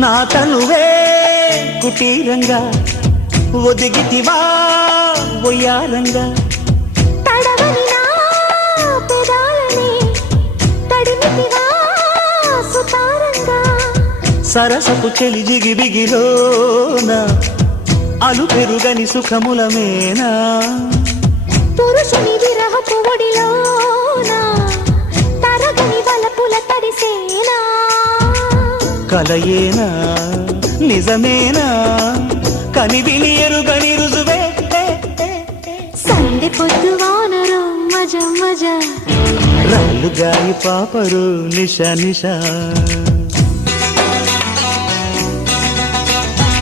నా తనువే కుటీరంగా ఒదిగితివా ఒయ్యారంగా తడవని నా పెదాలని తడిమితివా సుతారంగా సరసపు చెలి జిగిబిగిలోన అలు పెరుగని సుఖములమేనా పురుషుని విరహపు ఒడిలోన తరగని వలపుల తడిసేనా కలయేనా నిజమేనా కనివిని ఎరుగని రుజువే సందె పొద్దు వానరు మజ మజ రైలు గాలి పాపరు నిష నిష